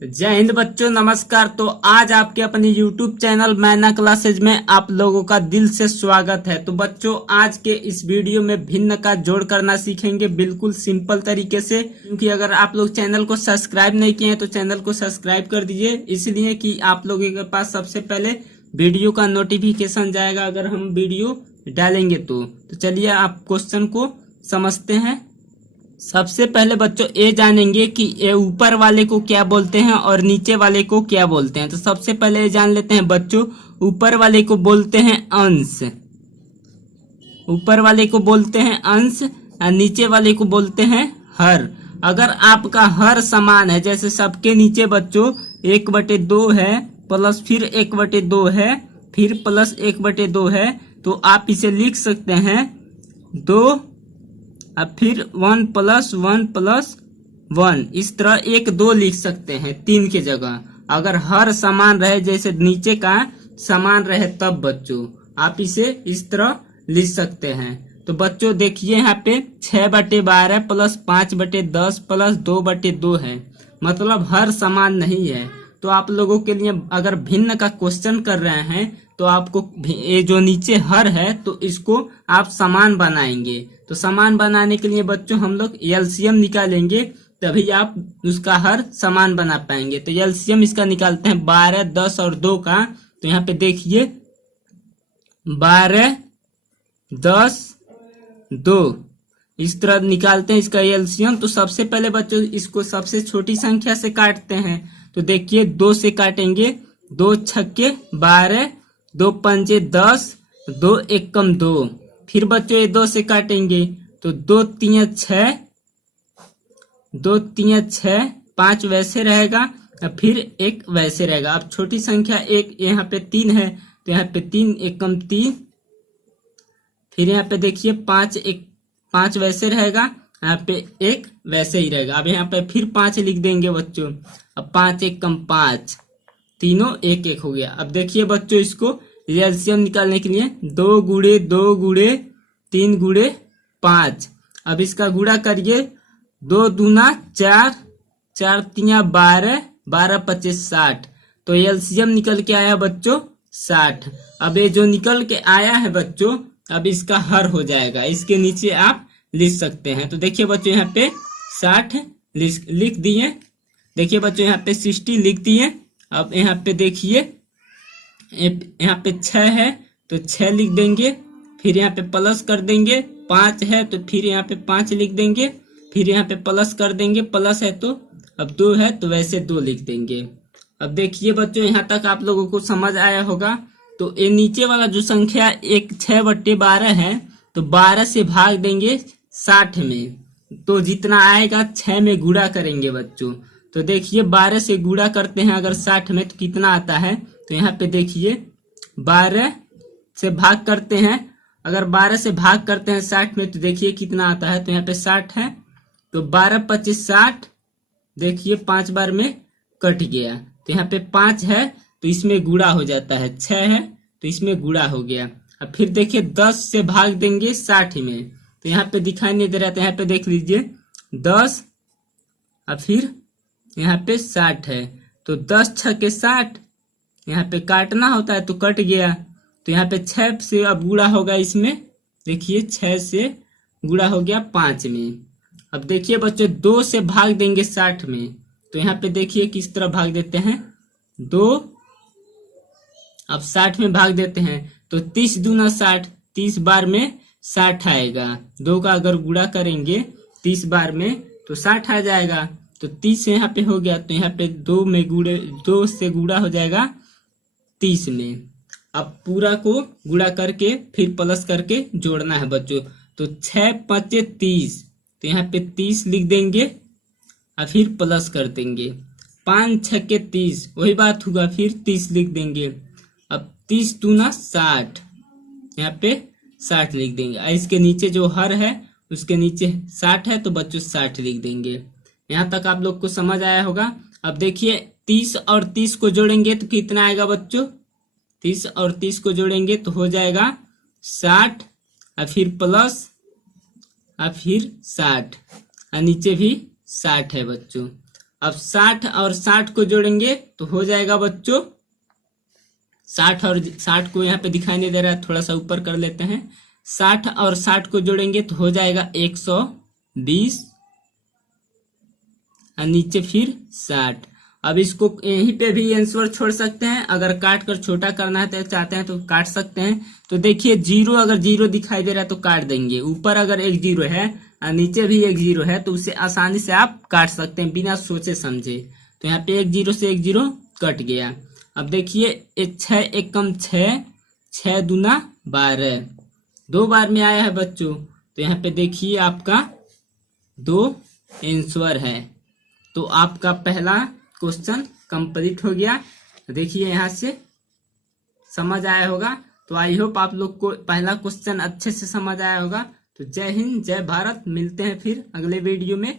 जय हिंद बच्चों, नमस्कार। तो आज आपके अपने YouTube चैनल मैना क्लासेज में आप लोगों का दिल से स्वागत है। तो बच्चों, आज के इस वीडियो में भिन्न का जोड़ करना सीखेंगे बिल्कुल सिंपल तरीके से। क्योंकि अगर आप लोग चैनल को सब्सक्राइब नहीं किए हैं तो चैनल को सब्सक्राइब कर दीजिए, इसलिए कि आप लोगों के पास सबसे पहले वीडियो का नोटिफिकेशन जाएगा अगर हम वीडियो डालेंगे तो चलिए आप क्वेश्चन को समझते हैं। सबसे पहले बच्चों ये जानेंगे कि ये ऊपर वाले को क्या बोलते हैं और नीचे वाले को क्या बोलते हैं। तो सबसे पहले ये जान लेते हैं बच्चों, ऊपर वाले को बोलते हैं अंश, ऊपर वाले को बोलते हैं अंश और नीचे वाले को बोलते हैं हर। अगर आपका हर समान है, जैसे सबके नीचे बच्चों 1/2 है प्लस फिर 1/2 है फिर प्लस 1/2 है, तो आप इसे लिख सकते हैं 2 अब फिर 1 + 1 + 1। इस तरह 1 2 लिख सकते हैं 3 के जगह। अगर हर समान रहे, जैसे नीचे का समान रहे, तब बच्चों आप इसे इस तरह लिख सकते हैं। तो बच्चों देखिए यहाँ पे 6/12 + 5/10 + 2/2 है, मतलब हर समान नहीं है। तो आप लोगों के लिए अगर भिन्न का क्वेश्चन कर रहे हैं तो आपको ये जो नीचे हर है तो इसको आप समान बनाएंगे। तो समान बनाने के लिए बच्चों हम लोग एलसीएम निकालेंगे, तभी आप उसका हर समान बना पाएंगे। तो एलसीएम इसका निकालते हैं 12, 10 और 2 का। तो यहाँ पे देखिए 12, 10, 2 इस तरह निकालते हैं इसका एलसीएम। तो सबसे पहले बच्चों इसको सबसे छोटी संख्या से काटते हैं। तो देखिए 2 से काटेंगे, 2 छक्के 12, 2 पंजे 10, 2 एकम 2। फिर बच्चों ये 2 से काटेंगे तो 2 3 6, 2 3 6, 5 वैसे रहेगा और फिर 1 वैसे रहेगा। अब छोटी संख्या 1 यहाँ पे 3 है तो यहाँ पे 3 एकम 3। फिर यहाँ पे देखिए 5 वैसे रहेगा, यहाँ पे 1 वैसे ही रहेगा। अब यहाँ पे फिर 5 लिख देंगे बच्चों। अब 5 एकम 5, तीनों 1 1 हो गया। अब देखिए बच्चों इसको एलसीएम निकालने के लिए 2 × 2 × 3 × 5। अब इसका गुणा करिए, 2 दूना 4, 4 3 12, 12 25 60। तो एलसीएम निकल के आया बच्चों 60। अब ये जो निकल के आया है बच्चों, अब इसका हर हो जाएगा, इसके नीचे आप लिख सकते हैं। तो देखिए बच्चों यहाँ पे 60 लिख दिए। देखिए बच्चों यहाँ पे 60 लिख दिए। अब यहाँ पे देखिए यहाँ पे 6 है तो 6 लिख देंगे। फिर यहाँ पे प्लस कर देंगे, 5 है तो फिर यहाँ पे 5 लिख देंगे। फिर यहाँ पे प्लस कर देंगे, प्लस है तो अब 2 है तो वैसे 2 लिख देंगे। अब देखिए बच्चों यहाँ तक आप लोगों को समझ आया होगा। तो ये नीचे वाला जो संख्या 6/12 है तो 12 से भाग देंगे 60 में, तो जितना आएगा 6 में गुणा करेंगे बच्चों। तो देखिए 12 से गुणा करते हैं अगर 60 में तो कितना आता है। तो यहाँ पे देखिए 12 से भाग करते हैं, अगर 12 से भाग करते हैं 60 में तो देखिए कितना आता है। तो यहाँ पे 60 है तो 12 25 60। देखिए 5 बार में कट गया। तो यहाँ पे 5 है तो इसमें गुणा हो जाता है, 6 है तो इसमें गुणा हो गया। अब फिर देखिए 10 से भाग देंगे 60 में, तो यहाँ पे दिखाई नहीं दे रहा था, यहाँ पे देख लीजिए 10 और फिर यहाँ पे 60 है तो 10 छक्के 60। यहाँ पे काटना होता है तो कट गया। तो यहाँ पे 6 से अब गुणा होगा इसमें, देखिए 6 से गुणा हो गया 5 में। अब देखिए बच्चों 2 से भाग देंगे 60 में, तो यहाँ पे देखिए किस तरह भाग देते हैं 2। अब 60 में भाग देते हैं तो 30 दूना 60, 30 बार में 60 आएगा। 2 का अगर गुणा करेंगे 30 बार में तो 60 आ जाएगा। तो 30 यहाँ पे हो गया, तो यहाँ पे 2 से गुणा हो जाएगा 30 में। अब पूरा को गुणा करके फिर प्लस करके जोड़ना है बच्चों। तो 6 5 30, तो यहाँ पे 30 लिख देंगे और फिर प्लस कर देंगे। 5 छक्के 30, वही बात होगा, फिर 30 लिख देंगे। अब 30 दूना 60, यहाँ पे 60 लिख देंगे। और इसके नीचे जो हर है उसके नीचे 60 है तो बच्चों 60 लिख देंगे। यहाँ तक आप लोग को समझ आया होगा। अब देखिए 30 और 30 को जोड़ेंगे तो कितना आएगा बच्चों, 30 और 30 को जोड़ेंगे तो हो जाएगा 60 और फिर प्लस और फिर 60 और नीचे भी 60 है बच्चों। अब 60 और 60 को जोड़ेंगे तो हो जाएगा बच्चों 60 और 60 को यहाँ पे दिखाई नहीं दे रहा है, थोड़ा सा ऊपर कर लेते हैं। 60 और 60 को जोड़ेंगे तो हो जाएगा 120 और नीचे फिर 60। अब इसको यहीं पे भी आंसर छोड़ सकते हैं, अगर काट कर छोटा करना है तो चाहते हैं तो काट सकते हैं। तो देखिए जीरो, अगर जीरो दिखाई दे रहा है तो काट देंगे। ऊपर अगर एक जीरो है और नीचे भी एक जीरो है तो उसे आसानी से आप काट सकते हैं बिना सोचे समझे। तो यहाँ पे एक जीरो से एक जीरो कट गया। अब देखिए 6 एक कम 6, 6 दूना 12, 2 बार में आया है बच्चों। तो यहाँ पे देखिए आपका 2 आंसर है। तो आपका पहला क्वेश्चन कंप्लीट हो गया। देखिए यहाँ से समझ आया होगा। तो आई होप आप लोग को पहला क्वेश्चन अच्छे से समझ आया होगा। तो जय हिंद, जय भारत, मिलते हैं फिर अगले वीडियो में।